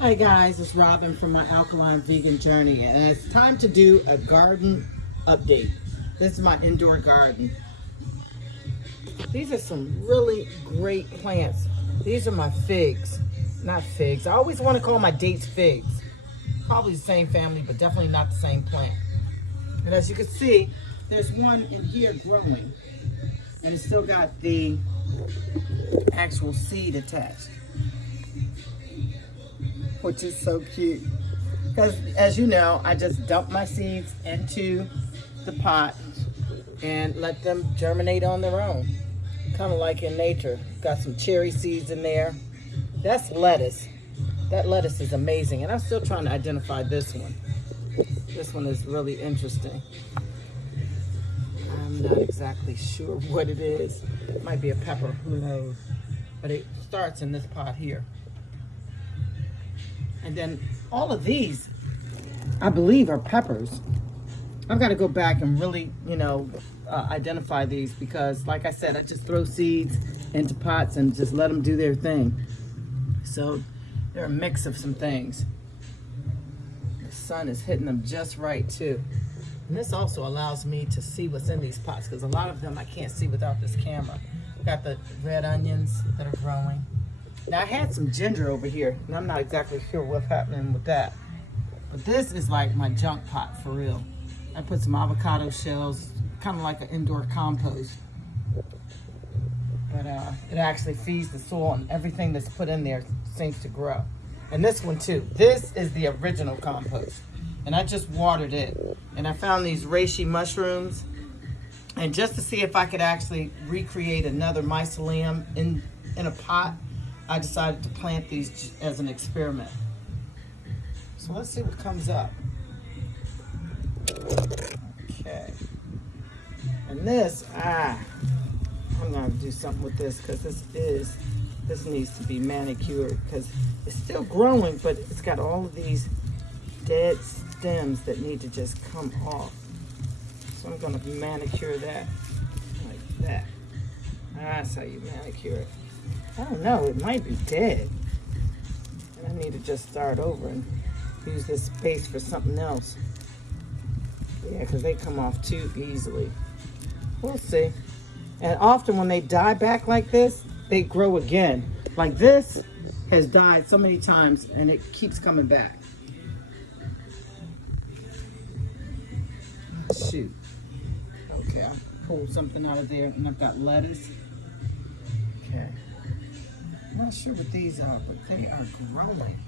Hi guys, it's Robin from my alkaline vegan journey, and it's time to do a garden update. This is my indoor garden. These are some really great plants. These are my figs, not figs. I always want to call my dates figs. Probably the same family, but definitely not the same plant. And as you can see, there's one in here growing, and it's still got the actual seed attached, which is so cute. Because as you know, I just dump my seeds into the pot and let them germinate on their own. Kind of like in nature. Got some cherry seeds in there. That's lettuce. That lettuce is amazing. And I'm still trying to identify this one. This one is really interesting. I'm not exactly sure what it is. It might be a pepper, who knows. But it starts in this pot here. And then all of these, I believe, are peppers. I've got to go back and really, identify these because, like I said, I just throw seeds into pots and just let them do their thing. So they're a mix of some things. The sun is hitting them just right, too. And this also allows me to see what's in these pots because a lot of them I can't see without this camera. Got the red onions that are growing. Now I had some ginger over here, and I'm not exactly sure what's happening with that. But this is like my junk pot for real. I put some avocado shells, kind of like an indoor compost. But it actually feeds the soil, and everything that's put in there seems to grow. And this one too. This is the original compost. And I just watered it. And I found these reishi mushrooms. And just to see if I could actually recreate another mycelium in a pot, I decided to plant these as an experiment. So let's see what comes up. Okay. And this, I'm gonna do something with this because this needs to be manicured because it's still growing, but it's got all of these dead stems that need to just come off. So I'm gonna manicure that like that. That's how you manicure it. I don't know, it might be dead. And I need to just start over and use this space for something else. Yeah, because they come off too easily. We'll see. And often when they die back like this, they grow again. Like this has died so many times and it keeps coming back. Shoot. Okay, I pulled something out of there and I've got lettuce. Okay. I'm not sure what these are, but they are growing.